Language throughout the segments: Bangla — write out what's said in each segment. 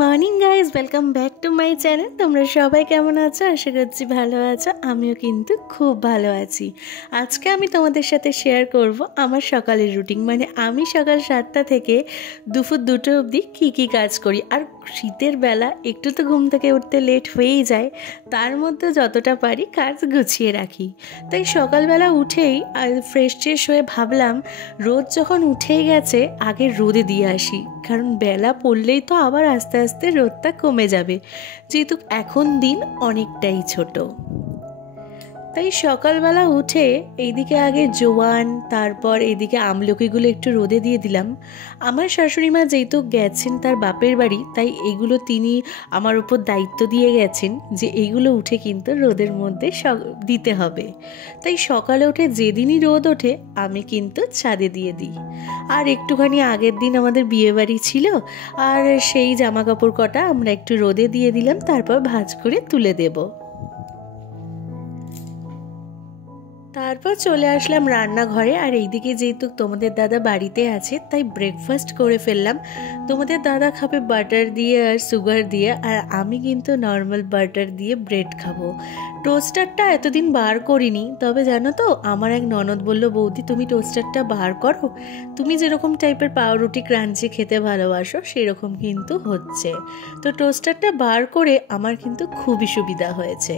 Morning guys, welcome back to my channel. তোমরা সবাই কেমন আছো? আশা করছি ভালো আছো। আমিও কিন্তু খুব ভালো আছি। আজকে আমি তোমাদের সাথে শেয়ার করব আমার সকালের রুটিন, মানে আমি সকাল 7টা থেকে দুপুর 2টো অবধি কী কাজ করি। আর শীতের বেলা একটু তো ঘুম থেকে উঠতে লেট হয়েই যায়, তার মধ্যে যতটা পারি কাজ গুছিয়ে রাখি। তাই সকালবেলা উঠেই ফ্রেশ ট্রেশ হয়ে ভাবলাম রোদ যখন উঠেই গেছে আগে রোদে দিয়ে আসি, কারণ বেলা পড়লেই তো আবার আস্তে আস্তে রোদটা কমে যাবে, যেহেতু এখন দিন অনেকটাই ছোট। তাই সকালবেলা উঠে এইদিকে আগে জোয়ান, তারপর এইদিকে আমলকিগুলো একটু রোদে দিয়ে দিলাম। আমার শাশুড়ি মা যেহেতু গেছেন তার বাপের বাড়ি, তাই এইগুলো তিনি আমার উপর দায়িত্ব দিয়ে গেছেন যে এইগুলো উঠে কিন্তু রোদের মধ্যে দিতে হবে। তাই সকালে উঠে যেদিনই রোদ ওঠে আমি কিন্তু ছাদে দিয়ে দিই। আর একটুখানি আগের দিন আমাদের বিয়েবাড়ি ছিল, আর সেই জামা কাপড় কটা আমরা একটু রোদে দিয়ে দিলাম, তারপর ভাঁজ করে তুলে দেবো। তারপর চলে আসলাম রান্নাঘরে। আর এইদিকে যেহেতু তোমাদের দাদা বাড়িতে আছে তাই ব্রেকফাস্ট করে ফেললাম। তোমাদের দাদা খাবে বাটার দিয়ে আর সুগার দিয়ে, আর আমি কিন্তু নর্মাল বাটার দিয়ে ব্রেড খাবো। টোস্টারটা এতদিন বার করিনি, তবে জানো তো আমার এক ননদ বলল, বৌদি তুমি টোস্টারটা বার করো, তুমি যেরকম টাইপের পাউরুটি ক্রাঞ্চি খেতে ভালোবাসো সেরকম কিন্তু হচ্ছে। তো টোস্টারটা বার করে আমার কিন্তু খুবই সুবিধা হয়েছে,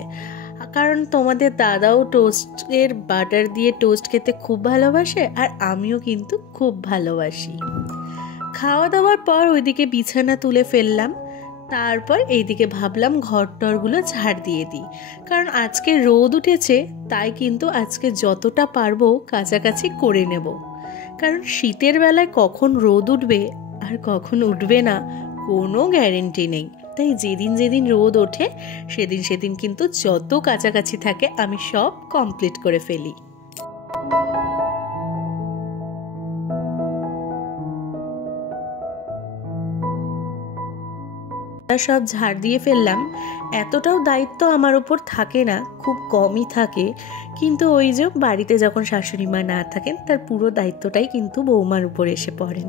কারণ তোমাদের দাদাও টোস্টের বাটার দিয়ে টোস্ট খেতে খুব ভালোবাসে, আর আমিও কিন্তু খুব ভালোবাসি। খাওয়া দাওয়ার পর ওইদিকে বিছানা তুলে ফেললাম। তারপর এইদিকে ভাবলাম ঘর টরগুলো ঝাড় দিয়ে দিই, কারণ আজকে রোদ উঠেছে, তাই কিন্তু আজকে যতটা পারবো কাছাকাছি করে নেব। কারণ শীতের বেলায় কখন রোদ উঠবে আর কখন উঠবে না কোনো গ্যারেন্টি নেই। তাই যেদিন যেদিন রোদ ওঠে সেদিন কিন্তু যত কাছাকাছি থাকে আমি সব কমপ্লিট করে ফেলি। সব ঝাড় দিয়ে ফেললাম। এতটাও দায়িত্ব আমার ওপর থাকে না, খুব কমই থাকে, কিন্তু ওই যে বাড়িতে যখন শাশুড়ি মা না থাকেন তার পুরো দায়িত্বটাই কিন্তু বৌমার উপর এসে পড়েন।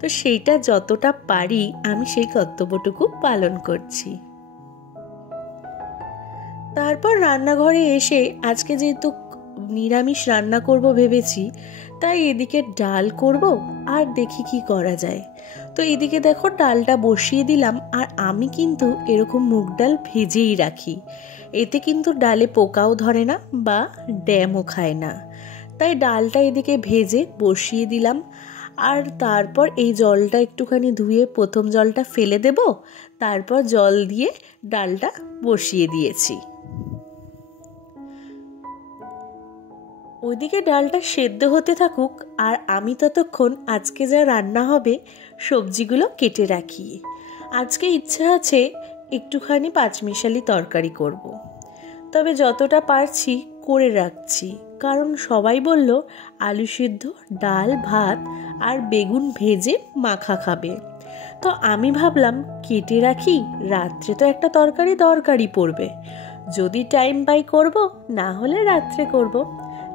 তো সেইটা যতটা পারি আমি সেই কর্তব্যটুকু পালন করছি। তারপর রান্নাঘরে এসে আজকে যেহেতু নিরামিষ রান্না করব ভেবেছি, তাই এদিকে ডাল করব আর দেখি কি করা যায়। তো এদিকে দেখো ডালটা বসিয়ে দিলাম, আর আমি কিন্তু এরকম মুগ ডাল ভেজেই রাখি, এতে কিন্তু ডালে পোকাও ধরে না বা ড্যামও খায় না। তাই ডালটা এদিকে ভেজে বসিয়ে দিলাম। আর তারপর এই জলটা একটুখানি ধুয়ে প্রথম জলটা ফেলে দেব, তারপর জল দিয়ে ডালটা বসিয়ে দিয়েছি। ওইদিকে ডালটা সেদ্ধ হতে থাকুক, আর আমি ততক্ষণ আজকে যা রান্না হবে সবজিগুলো কেটে রাখি। আজকে ইচ্ছা আছে একটুখানি পাঁচমিশালি তরকারি করব, তবে যতটা পারছি করে রাখছি, কারণ সবাই বলল আলু সিদ্ধ, ডাল, ভাত আর বেগুন ভেজে মাখা খাবে। তো আমি ভাবলাম কেটে রাখি, রাত্রে তো একটা দরকারি পড়বে, যদি টাইম পাই করব, না হলে রাত্রে করব।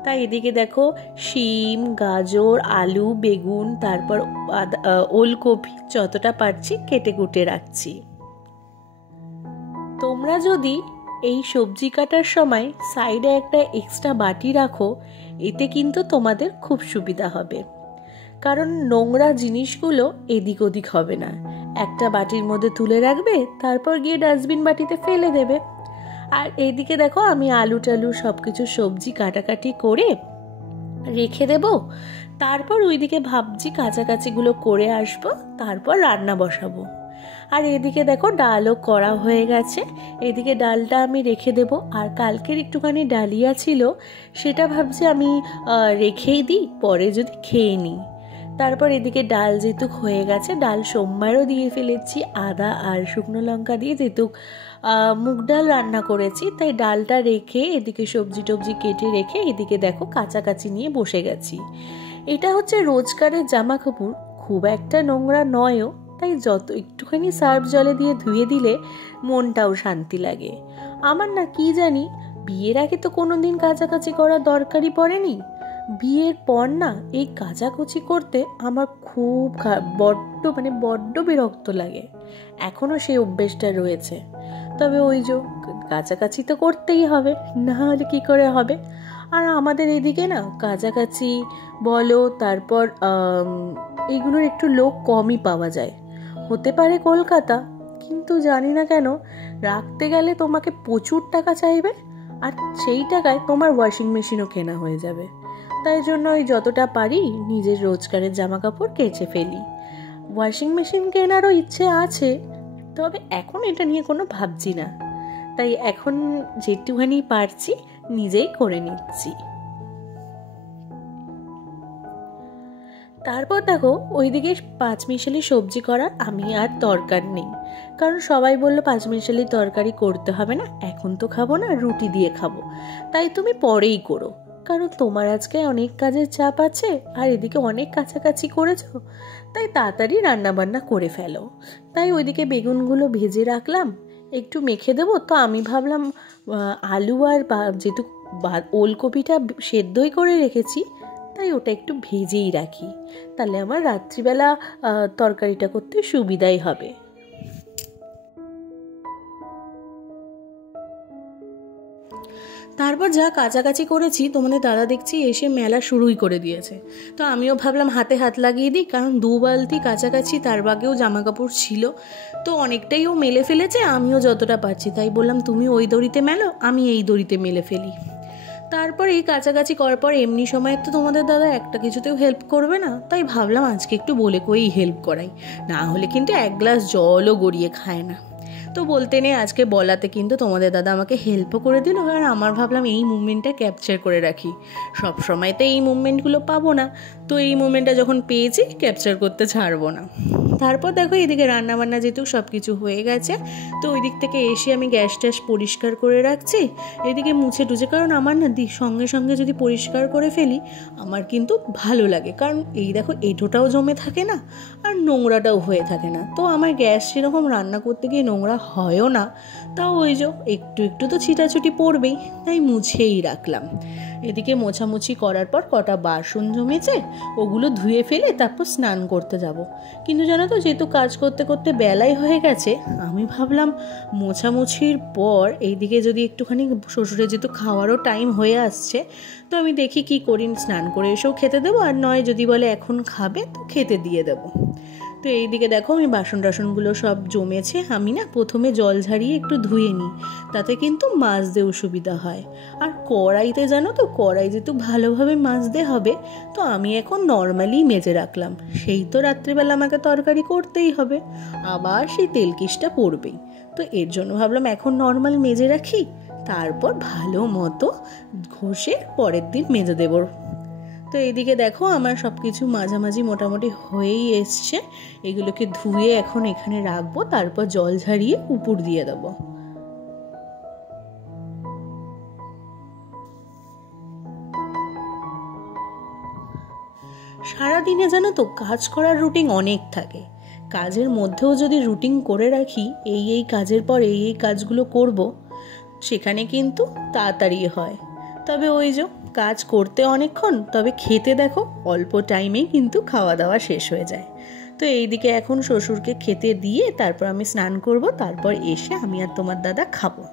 তাই এদিকে দেখো শিম, গাজর, আলু, বেগুন, তারপর ওলকপি যতটা পারছি কেটে কুটে রাখছি। তোমরা যদি এই সবজি কাটার সময় সাইডে একটা এক্সট্রা বাটি রাখো, এতে কিন্তু তোমাদের খুব সুবিধা হবে, কারণ নোংরা জিনিসগুলো এদিক ওদিক হবে না। একটা বাটির মধ্যে তুলে রাখবে, তারপর গিয়ে ডাস্টবিন বাটিতে ফেলে দেবে। আর এইদিকে দেখো আমি আলু টালু সব কিছু সবজি কাটাকাটি করে রেখে দেব। তারপর ওইদিকে ভাবছি কাছাকাছিগুলো করে আসবো, তারপর রান্না বসাবো। আর এদিকে দেখো ডালও করা হয়ে গেছে, এদিকে ডালটা আমি রেখে দেব। আর কালকের একটুখানি ডালিয়া ছিল, সেটা ভাবছি আমি রেখেই দিই, পরে যদি খেয়ে নিই। তারপর এদিকে ডাল যেহেতু হয়ে গেছে, ডাল সোমবারও দিয়ে ফেলেছি, আদা আর শুকনো লঙ্কা দিয়ে, যেহেতু মুগ ডাল রান্না করেছি, তাই ডালটা রেখে এদিকে সবজি টবজি কেটে রেখে এদিকে দেখো কাছাকাছি নিয়ে বসে গেছি। এটা হচ্ছে রোজকারের জামা কাপড়, খুব একটা নোংরা নয়ও, তাই যত একটুখানি সার্ফ জলে দিয়ে ধুয়ে দিলে মনটাও শান্তি লাগে। আমার না কি জানি বিয়ের আগে তো কোনোদিন কাছাকাছি করার দরকারই পড়েনি, বিয়ের পর না এই কাচাকুচি করতে আমার খুব বড্ড বিরক্ত লাগে। এখনও সেই অভ্যেসটা রয়েছে। তবে ওই যে কাছাকাছি তো করতেই হবে, না হলে কী করে হবে। আর আমাদের এদিকে না কাছাকাছি বলো, তারপর এগুলোর একটু লোক কমই পাওয়া যায়। হতে পারে কলকাতা, কিন্তু জানি না কেন রাখতে গেলে তোমাকে প্রচুর টাকা চাইবে, আর সেই টাকায় তোমার ওয়াশিং মেশিনও কেনা হয়ে যাবে। তাই জন্য ওই যতটা পারি নিজের রোজগারের জামা কাপড় কেচে ফেলি। ওয়াশিং মেশিন কেনারও ইচ্ছে আছে, তবে এখন এটা নিয়ে কোনো ভাবছি না। তাই এখন যেটুখানি পারছি নিজেই করে নিচ্ছি। তারপর দেখো ওইদিকে পাঁচমিশালি সবজি করার আমি আর দরকার নেই, কারণ সবাই বললো পাঁচমিশালি তরকারি করতে হবে না, এখন তো খাবো না, রুটি দিয়ে খাবো, তাই তুমি পরেই করো, কারণ তোমার আজকে অনেক কাজের চাপ আছে আর এদিকে অনেক কাছাকাছি করেছো, তাই তাড়াতাড়ি রান্নাবান্না করে ফেলো। তাই ওইদিকে বেগুনগুলো ভেজে রাখলাম, একটু মেখে দেবো। তো আমি ভাবলাম আলু আর যেহেতু ওলকপিটা সেদ্ধই করে রেখেছি, তাই ওটা একটু ভেজেই রাখি, তাহলে আমার রাত্রিবেলা তরকারিটা করতে সুবিধাই হবে। তারপর যা কাছাকাছি করেছি তোমাদের দাদা দেখছি এসে মেলা শুরুই করে দিয়েছে। তো আমিও ভাবলাম হাতে হাত লাগিয়ে দিই, কারণ 2 বালতি কাছাকাছি, তার বাগেও জামা কাপড় ছিল, তো অনেকটাই ও মেলে ফেলেছে, আমিও যতটা পারছি। তাই বললাম তুমি ওই দড়িতে মেলো, আমি এই দড়িতে মেলে ফেলি। তারপর এই কাছাকাছি করার পর এমনি সময় তো তোমাদের দাদা একটা কিছুতেও হেল্প করবে না, তাই ভাবলাম আজকে একটু বলে করেই হেল্প করাই, না হলে কিন্তু 1 গ্লাস জলও গড়িয়ে খায় না। তো বলতে নেই আজকে বলাতে কিন্তু তোমাদের দাদা আমাকে হেল্পও করে দিল, আর আমার ভাবলাম এই মুভমেন্টটা ক্যাপচার করে রাখি, সব সময় তো এই মুভমেন্টগুলো পাবো না, তো এই মুভমেন্টটা যখন পেয়েছি ক্যাপচার করতে ছাড়বো না। তারপর দেখো এদিকে রান্নাবান্না যেহেতু সব কিছু হয়ে গেছে, তো ওই দিক থেকে এসে আমি গ্যাস ট্যাস পরিষ্কার করে রাখছি, এদিকে মুছে টুছে, কারণ আমার না সঙ্গে সঙ্গে যদি পরিষ্কার করে ফেলি আমার কিন্তু ভালো লাগে, কারণ এই দেখো এঁঠোটাও জমে থাকে না আর নোংরাটাও হয়ে থাকে না। তো আমার গ্যাস সেরকম রান্না করতে গিয়ে নোংরা হয়ও না, তাও ওই যে একটু একটু তো ছিটাছুটি পড়বেই, তাই মুছেই রাখলাম। এদিকে মোছামুছি করার পর কটা বাসন জমেছে, ওগুলো ধুয়ে ফেলে তারপর স্নান করতে যাব। কিন্তু জানো তো যেহেতু কাজ করতে করতে বেলাই হয়ে গেছে, আমি ভাবলাম মোছামুছির পর এইদিকে যদি একটুখানি শ্বশুরের যেহেতু খাওয়ারও টাইম হয়ে আসছে, তো আমি দেখি কি করি, স্নান করে এসেও খেতে দেবো, আর নয় যদি বলে এখন খাবে তো খেতে দিয়ে দেবো। তো এইদিকে দেখো আমি বাসন টাসনগুলো সব জমেছে, আমি না প্রথমে জল ঝাড়িয়ে একটু ধুয়ে নিই, তাতে কিন্তু মাজতেও সুবিধা হয়। আর কড়াইতে জানো তো, কড়াই যেহেতু ভালোভাবে মাজতে হবে, তো আমি এখন নর্মালি মেজে রাখলাম, সেই তো রাত্রিবেলা আমাকে তরকারি করতেই হবে, আবার সেই তেলকিসটা পড়বেই, তো এর জন্য ভাবলাম এখন নর্মাল মেজে রাখি, তারপর ভালো মতো ঘষে পরের দিন মেজে দেবো। তো এইদিকে দেখো আমার সব কিছু মাঝামাঝি মোটামুটি হয়েই এসছে, এগুলোকে ধুয়ে এখন এখানে রাখবো, তারপর জল ঝারিয়ে উপর দিয়ে দেবো। সারাদিনে জানো তো কাজ করার রুটিন অনেক থাকে, কাজের মধ্যেও যদি রুটিন করে রাখি এই কাজের পর এই কাজগুলো করব, সেখানে কিন্তু তাড়াতাড়ি হয়। তবে ওই যে কাজ করতে অনেকক্ষণ, তবে খেতে দেখো অল্প টাইমেই কিন্তু খাওয়া দাওয়া শেষ হয়ে যায়। তো এইদিকে এখন শ্বশুরকে খেতে দিয়ে তারপর আমি স্নান করব, তারপর এসে আমি আর তোমার দাদা খাবো।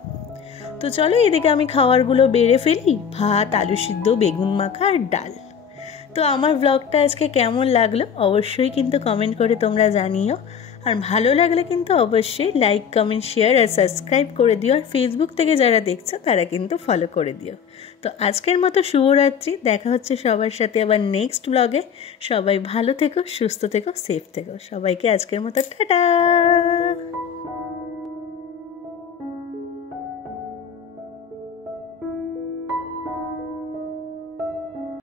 তো চলো এদিকে আমি খাবারগুলো বেড়ে ফেলি, ভাত, আলু সিদ্ধ, বেগুন মাখা আর ডাল। তো আমার ব্লগটা আজকে কেমন লাগলো অবশ্যই কিন্তু কমেন্ট করে তোমরা জানিও, আর ভালো লাগলে কিন্তু অবশ্যই লাইক, কমেন্ট, শেয়ার আর সাবস্ক্রাইব করে দিও, আর ফেসবুক থেকে যারা দেখছো তারা কিন্তু ফলো করে দিও। তো আজকের মতো শুভরাত্রি, দেখা হচ্ছে সবার সাথে আবার নেক্সট ব্লগে। সবাই ভালো থেকো, সুস্থ থেকো, সেফ থেকো, সবাইকে আজকের মতো টাটা।